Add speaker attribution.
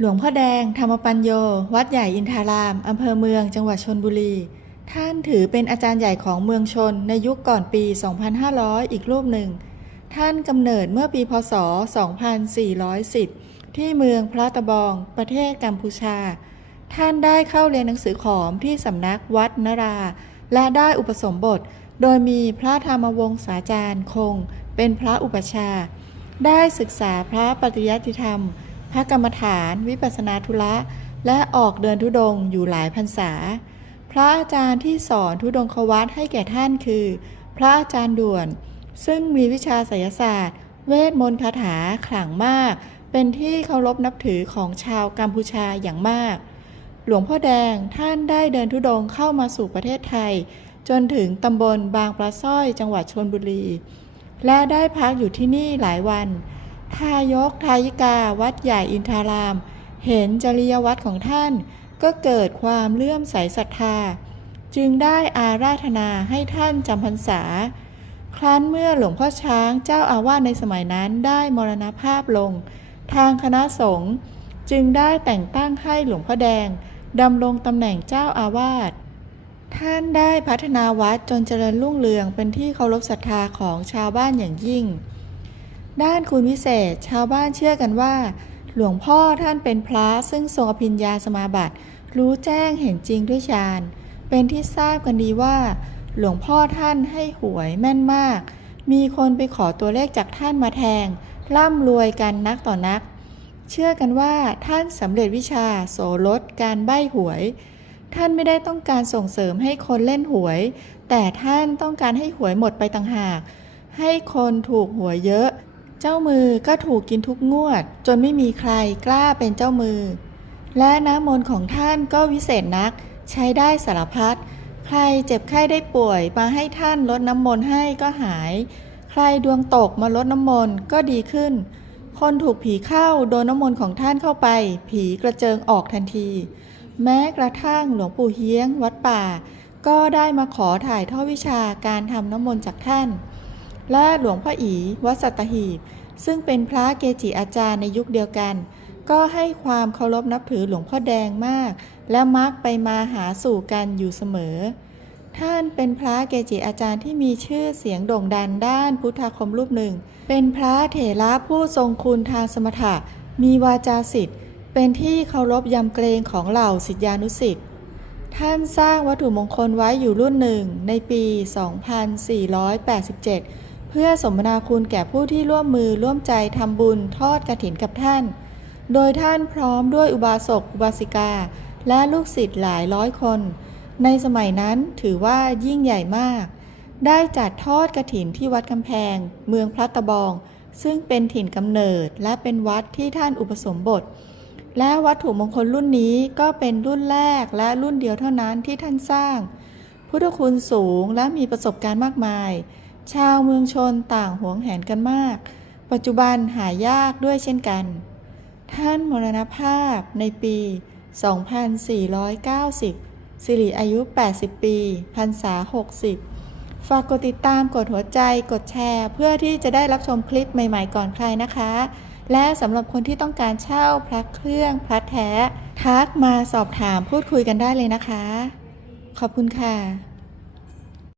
Speaker 1: หลวงพ่อแดง ธรรมปัญโย วัดใหญ่อินทาราม อำเภอเมือง จังหวัดชนบุรี ท่านถือเป็นอาจารย์ใหญ่ของเมืองชนในยุคก่อนปี 2500 อีกรูปหนึ่ง ท่านกำเนิดเมื่อปีพศ 2410 ที่เมืองพระตะบอง ประเทศกัมพูชา ท่านได้เข้าเรียนหนังสือขอมที่สำนักวัดนรา และได้อุปสมบท โดยมีพระธรรมวงศาจารย์คง เป็นพระอุปชา ได้ศึกษาพระปฏิยัติธรรม พระกรรมฐาน วิปัสนาธุระ และออกเดินทุดงค์อยู่หลายพรรษา พระอาจารย์ที่สอนทุดงควัตให้แก่ท่านคือ พระอาจารย์ด่วน ซึ่งมีวิชาไสยศาสตร์ เวทมนต์คาถาขลังมาก เป็นที่เคารพนับถือของชาวกัมพูชาอย่างมาก หลวงพ่อแดงท่านได้เดินทุดงค์เข้ามาสู่ประเทศไทย จนถึงตำบลบางปลาสร้อยจังหวัดชลบุรี และได้พักอยู่ที่นี่หลายวัน ทายกทายิกาวัดใหญ่อินทาราม เห็นจริยวัตรของท่าน ก็เกิดความเลื่อมใสศรัทธา จึงได้อาราธนาให้ท่านจำพรรษา ครั้นเมื่อหลวงพ่อช้างเจ้าอาวาสในสมัยนั้นได้มรณภาพลง ทางคณะสงฆ์จึงได้แต่งตั้งให้หลวงพ่อแดงดำรงตำแหน่งเจ้าอาวาสท่านได้พัฒนาวัดจนเจริญรุ่งเรืองเป็นที่เคารพศรัทธาของชาวบ้านอย่างยิ่ง ด้านคุณวิเศษ ชาวบ้านเชื่อกันว่า หลวงพ่อท่านเป็นพระซึ่งทรงอภิญญาสมาบัติ รู้แจ้งเห็นจริงด้วยฌาน เป็นที่ทราบกันดีว่า หลวงพ่อท่านให้หวยแม่นมาก มีคนไปขอตัวเลขจากท่านมาแทง ร่ำรวยกันนักต่อนัก เชื่อกันว่าท่านสำเร็จวิชาโสรถการใบ้หวย ท่านไม่ได้ต้องการส่งเสริมให้คนเล่นหวย แต่ท่านต้องการให้หวยหมดไปต่างหาก ให้คนถูกหวยเยอะ เจ้ามือก็ถูกกินทุกงวด จนไม่มีใครกล้าเป็นเจ้ามือ และน้ำมนต์ของท่านก็วิเศษนัก ใช้ได้สารพัดใครเจ็บไข้ได้ป่วยมาให้ท่านลดน้ำมนต์ให้ก็หาย ใครดวงตกมาลดน้ำมนต์ก็ดีขึ้น คนถูกผีเข้าโดนน้ำมนต์ของท่านเข้าไป ผีกระเจิงออกทันที แม้กระทั่งหลวงปู่เฮียงวัดป่า ก็ได้มาขอถ่ายทอดวิชาการทำน้ำมนต์จากท่าน และหลวงพ่ออีวัดสัตหีบซึ่งเป็นพระเกจิอาจารย์ในยุคเดียวกัน ก็ให้ความเคารพนับถือหลวงพ่อแดงมาก และมักไปมาหาสู่กันอยู่เสมอ ท่านเป็นพระเกจิอาจารย์ที่มีชื่อเสียงโด่งดังด้านพุทธาคมรูปหนึ่ง เป็นพระเถระผู้ทรงคุณทางสมถะ มีวาจาสิทธิ์ เป็นที่เคารพยำเกรงของเหล่าศิษยานุศิษย์ท่านสร้างวัตถุมงคลไว้อยู่รุ่นหนึ่งในปี 2487 เพื่อสมนาคุณแก่ผู้ที่ร่วมมือร่วมใจทำบุญทอดกระถินกับท่าน โดยท่านพร้อมด้วยอุบาสกอุบาสิกา และลูกศิษย์หลายร้อยคน ในสมัยนั้นถือว่ายิ่งใหญ่มาก ได้จัดทอดกระถินที่วัดกำแพง เมืองพระตะบอง ซึ่งเป็นถิ่นกำเนิดและเป็นวัดที่ท่านอุปสมบท และวัตถุมงคลรุ่นนี้ก็เป็นรุ่นแรกและรุ่นเดียวเท่านั้นที่ท่านสร้าง พุทธคุณสูงและมีประสบการณ์มากมาย ชาวเมืองชนต่างหวงแหนกันมาก ปัจจุบันหายากด้วยเช่นกัน ท่านมรณภาพในปี 2490 สิริอายุ 80 ปีพรรษา 60 ฝากกดติดตามกดหัวใจกดแชร์เพื่อที่จะได้รับชมคลิปใหม่ๆก่อนใครนะคะ และสำหรับคนที่ต้องการเช่าพระเครื่องพระแท้ ทักมาสอบถามพูดคุยกันได้เลยนะคะ ขอบคุณค่ะ